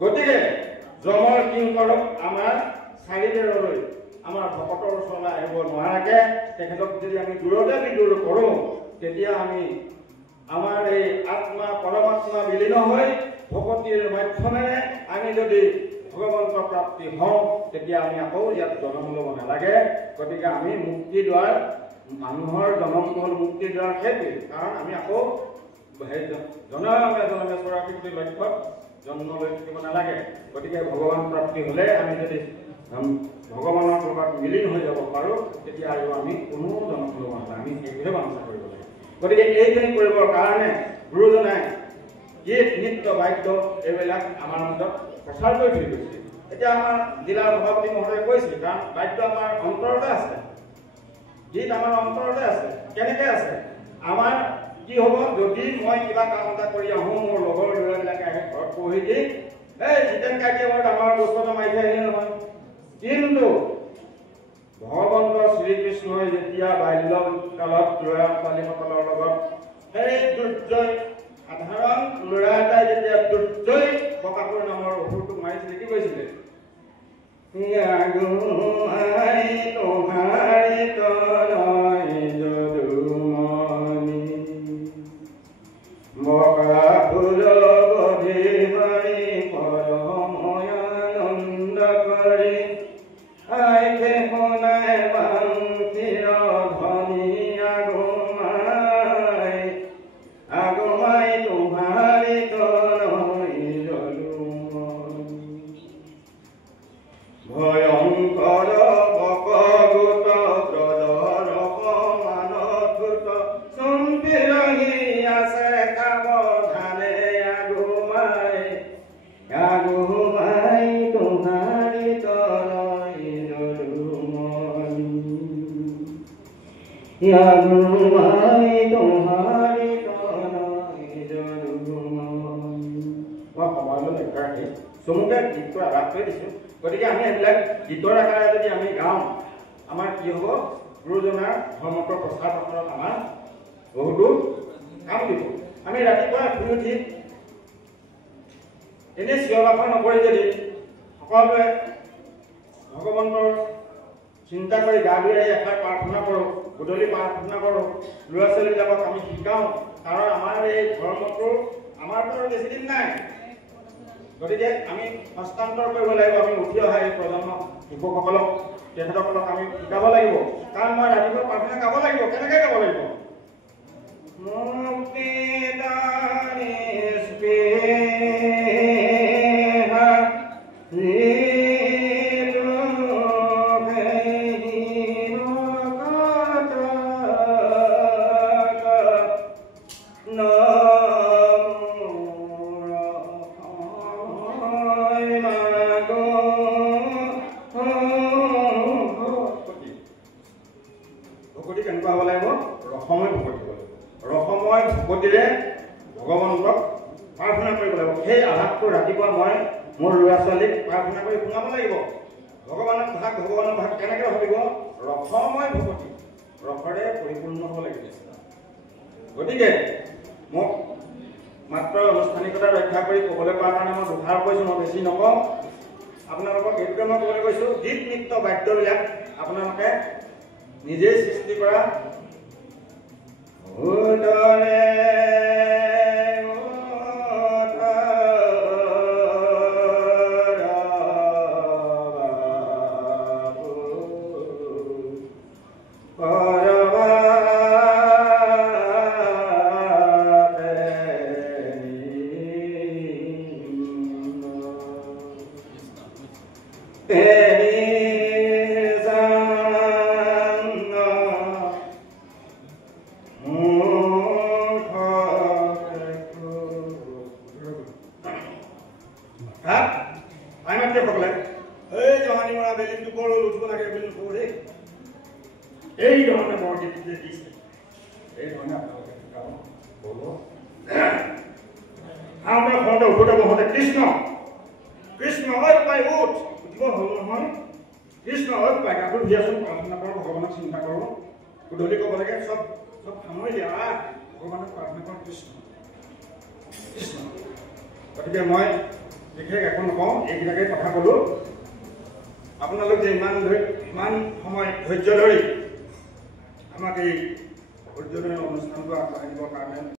গতিকে জমৰ কিংকৰক আমাৰ চাৰিবেৰলৈ আমাৰ ভকতৰ ওচৰলৈ আহিব নোৱাৰাকে তেখেতক যদি আমি দূৰতে বিদূৰ কৰোঁ তেতিয়া আমি আমাৰ এই আত্মা পৰমাত্মা বিলীন হৈ ভকতিৰ মাধ্যমেৰে আমি যদি ভগৱন্ত প্ৰাপ্তি হওঁ তেতিয়া আমি আকৌ ইয়াত জন্ম ল'ব নালাগে। গতিকে আমি মুক্তি দ্বাৰ মানুহৰ জন্ম হ'ল মুক্তি দ্বাৰ সেইটোৱে কাৰণ আমি আকৌ জনমে জনমে চৰাকৃতি লক্ষ্যত জন্ম লৈ থাকিব নালাগে। গতিকে ভগৱান প্ৰাপ্তি হ'লে আমি যদি ভগৱানৰ লগত মিলিন হৈ যাব পাৰোঁ তেতিয়া আৰু আমি কোনো জন্ম ল'ব নালাগে। আমি সেইটোহে বাঞ্ছা কৰিব লাগে। গতিকে এইখিনি কৰিবৰ কাৰণে গুৰুজনাই গীত নৃত্য বাদ্য এইবিলাক আমাৰ মাজত প্ৰচাৰ কৰি থৈ গৈছে। এতিয়া আমাৰ জিলা সভাপতি মহোদয়ে কৈছিল কাৰণ বাদ্য আমাৰ অন্তৰতে আছে, গীত আমাৰ অন্তৰতে আছে। কেনেকৈ আছে? আমাৰ কি হ'ব যদি মই কিবা কাম এটা কৰি আহোঁ মোৰ লগৰ ল'ৰাবিলাকে আহি ঘৰত পঢ়ি দি এই জিতেন কাইকে বৰ ডাঙৰ বস্তুটো মাৰি থৈ আহিলে নহয়। কিন্তু ভগৱন্ত শ্ৰীকৃষ্ণই যেতিয়া বাল্যকালত ল'ৰা ছোৱালীসকলৰ লগত সেই দুৰ্জয় সাধাৰণ ল'ৰা এটাই যেতিয়া দুৰ্জয় বকাসুৰ নামৰ অসুৰটোক মাৰিছিলে কি কৈছিলে? চমুকে গীতটো আঘাত কৰি দিছোঁ। গতিকে আমি এইবিলাক গীতৰ আকাৰে যদি আমি গাওঁ আমাৰ কি হ'ব? গুৰুজনাৰ ধৰ্মতৰ প্ৰচাৰ প্ৰসাৰত আমাৰ বহুতো কাম দিব। আমি ৰাতিপুৱা শুই উঠি এনেই চিঞৰ বাখৰ নকৰি যদি সকলোৱে ভগৱন্তৰ চিন্তা কৰি গা ধুই আহি এষাৰ প্ৰাৰ্থনা কৰোঁ, গধূলি প্ৰাৰ্থনা কৰোঁ, ল'ৰা ছোৱালীবিলাকক আমি শিকাওঁ কাৰণ আমাৰ এই ধৰ্মটোৰ আমাৰতো আৰু বেছিদিন নাই। গতিকে আমি হস্তান্তৰ কৰিব লাগিব। আমি উঠি অহা এই প্ৰজন্ম শিশুসকলক তেখেতসকলক আমি শিকাব লাগিব কাৰণ মই ৰাতিপুৱা প্ৰাৰ্থনা গাব লাগিব। কেনেকৈ গাব লাগিব? ভকতি কেনেকুৱা হ'ব লাগিব? ৰসময় ভকতি হ'ব লাগিব। ৰসময় ভকতিৰে ভগৱন্তক প্ৰাৰ্থনা কৰিব লাগিব। সেই আভাসটো ৰাতিপুৱা মই মোৰ ল'ৰা ছোৱালীক প্ৰাৰ্থনা কৰি শুনাব লাগিব। ভগৱানৰ ভাগ কেনেকৈ ভাবিব? ৰসময় ভকতি, ৰসৰে পৰিপূৰ্ণ হ'ব লাগিব। গতিকে মোক মাত্ৰ আনুষ্ঠানিকতা ৰক্ষা কৰি ক'বলৈ পোৱাৰ কাৰণে মই দুষাৰ কৈছোঁ, মই বেছি নকওঁ। আপোনালোকক এইটোকে মই ক'বলৈ কৈছোঁ গীত নৃত্য বাদ্যবিলাক আপোনালোকে নিজেই সৃষ্টি কৰা। এই ধৰণে বৰগীত দিছে, এই ধৰণে আপোনালোকে বলো খাওঁতে খাওঁতে উঠোতে বহোঁতে কৃষ্ণ কৃষ্ণ ঐ পাই উঠ উঠিব হ'ল নহয় কৃষ্ণ ঐ পাই গাটো ধুইয়াচোন প্ৰাৰ্থনা কৰোঁ ভগৱানক চিন্তা কৰোঁ গধূলি ক'ব লাগে চব চব সামৰি দিয়া ভগৱানক প্ৰাৰ্থনা কৰোঁ কৃষ্ণ কৃষ্ণ গতিকে মই বিশেষ একো নকওঁ এইবিলাকেই কথা ক'লোঁ আপোনালোক যে ইমান সময় ধৈৰ্য ধৰি আমাক এই উদ্বোধনী অনুষ্ঠানটো আগবঢ়াই দিবৰ কাৰণে